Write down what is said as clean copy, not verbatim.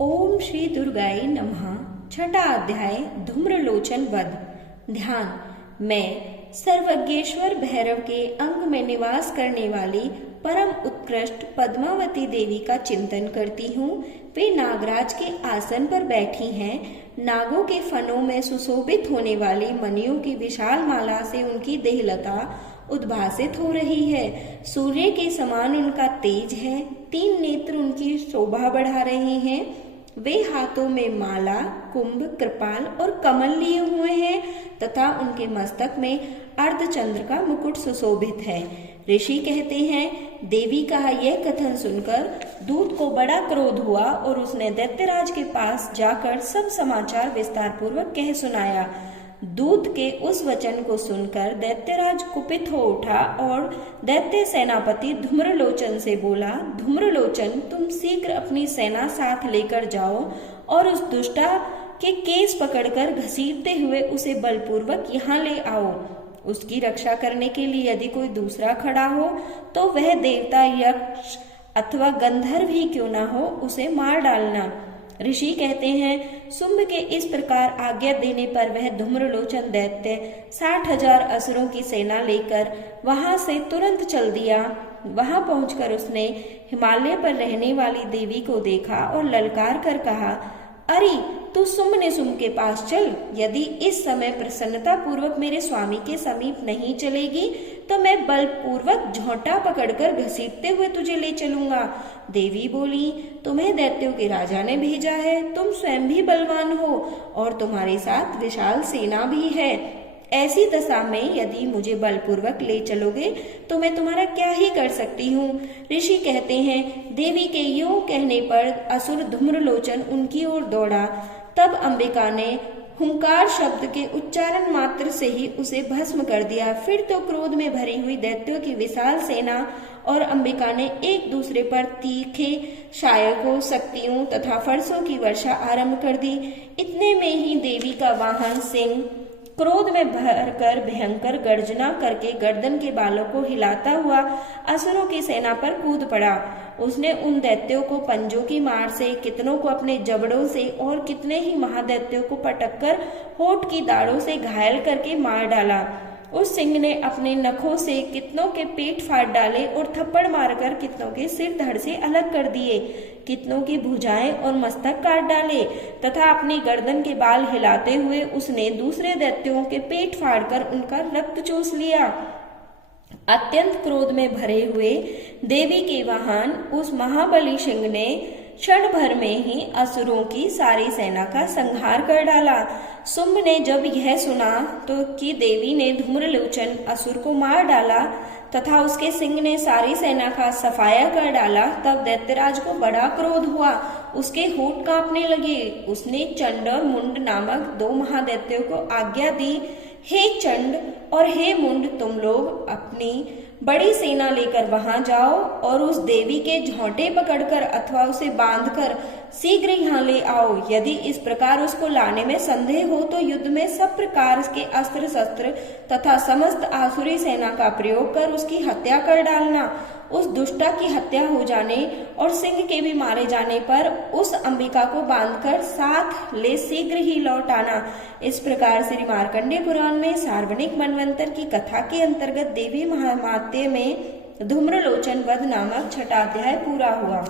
ओम श्री दुर्गाय नमः। छठा अध्याय धूम्रलोचन वध। ध्यान। मैं सर्वज्ञेश्वर भैरव के अंग में निवास करने वाली परम उत्कृष्ट पद्मावती देवी का चिंतन करती हूँ। वे नागराज के आसन पर बैठी हैं। नागों के फनों में सुशोभित होने वाली मणियों की विशाल माला से उनकी देहलता उद्भासित हो रही है। सूर्य के समान उनका तेज है। 3 नेत्र उनकी शोभा बढ़ा रहे हैं। वे हाथों में माला, कुंभ, कृपाल और कमल लिए हुए हैं तथा उनके मस्तक में अर्धचंद्र का मुकुट सुशोभित है। ऋषि कहते हैं, देवी का यह कथन सुनकर दूत को बड़ा क्रोध हुआ और उसने दैत्यराज के पास जाकर सब समाचार विस्तार पूर्वक कह सुनाया। दूत के उस वचन को सुनकर दैत्यराज कुपित हो उठा और दैत्य सेनापति धूम्रलोचन से बोला, धूम्रलोचन, तुम शीघ्र अपनी सेना साथ लेकर जाओ और उस दुष्टा के केस पकड़कर घसीटते हुए उसे बलपूर्वक यहाँ ले आओ। उसकी रक्षा करने के लिए यदि कोई दूसरा खड़ा हो तो वह देवता, यक्ष अथवा गंधर्व ही क्यों ना हो, उसे मार डालना। ऋषि कहते हैं, शुंभ के इस प्रकार आज्ञा देने पर वह धूम्रलोचन दैत्य 60,000 असुरों की सेना लेकर वहां से तुरंत चल दिया। वहां पहुंचकर उसने हिमालय पर रहने वाली देवी को देखा और ललकार कर कहा, अरे तू शुंभ के पास चल। यदि इस समय प्रसन्नता पूर्वक मेरे स्वामी के समीप नहीं चलेगी तो मैं बलपूर्वक झोंटा पकड़कर घसीटते हुए तुझे ले चलूंगा। देवी बोली, तुम्हें दैत्यों के राजा ने भेजा है। तुम स्वयं भी बलवान हो और तुम्हारे साथ विशाल सेना भी है। ऐसी दशा में यदि मुझे बलपूर्वक ले चलोगे तो मैं तुम्हारा क्या ही कर सकती हूँ। ऋषि कहते हैं, देवी के यूं कहने पर असुर धूम्रलोचन उनकी ओर दौड़ा। तब अंबिका ने हुंकार शब्द के उच्चारण मात्र से ही उसे भस्म कर दिया। फिर तो क्रोध में भरी हुई दैत्यों की विशाल सेना और अंबिका ने एक दूसरे पर तीखे शायकों, शक्तियों तथा फरसों की वर्षा आरंभ कर दी। इतने में ही देवी का वाहन सिंह क्रोध में भरकर भयंकर गर्जना करके गर्दन के बालों को हिलाता हुआ असुरों की सेना पर कूद पड़ा। उसने उन दैत्यों को पंजों की मार से, कितनों को अपने जबड़ों से और कितने ही महादैत्यों को पटककर होठ की दाढ़ों से घायल करके मार डाला। उस सिंह ने अपने नखों से कितनों के पेट फाड़ डाले और थप्पड़ मारकर कितनों के सिर धड़ से अलग कर दिए, कितनों की भुजाएं और मस्तक काट डाले तथा अपनी गर्दन के बाल हिलाते हुए उसने दूसरे दैत्यों के पेट फाड़कर उनका रक्त चूस लिया। अत्यंत क्रोध में भरे हुए देवी के वाहन उस महाबली सिंह ने क्षण भर में ही असुरों की सारी सेना का संहार कर डाला। शुंभ ने जब यह सुना तो कि देवी ने धूम्रलोचन असुर को मार डाला तथा उसके सिंह ने सारी सेना का सफाया कर डाला, तब दैत्यराज को बड़ा क्रोध हुआ। उसके होठ कांपने लगे। उसने चंड और मुंड नामक 2 महादैत्यों को आज्ञा दी, हे चंड और हे मुंड, तुम लोग अपनी बड़ी सेना लेकर वहां जाओ और उस देवी के झोंटे पकड़कर अथवा उसे बांधकर शीघ्र यहाँ ले आओ। यदि इस प्रकार उसको लाने में संदेह हो तो युद्ध में सब प्रकार के अस्त्र शस्त्र तथा समस्त आसुरी सेना का प्रयोग कर उसकी हत्या कर डालना। उस दुष्टा की हत्या हो जाने और सिंह के भी मारे जाने पर उस अंबिका को बांधकर साथ ले शीघ्र ही लौट आना। इस प्रकार श्री मार्कंडेय पुराण में सार्वजनिक मनवंतर की कथा के अंतर्गत देवी महात्म्य में धूम्रलोचन वध नामक छठा अध्याय पूरा हुआ।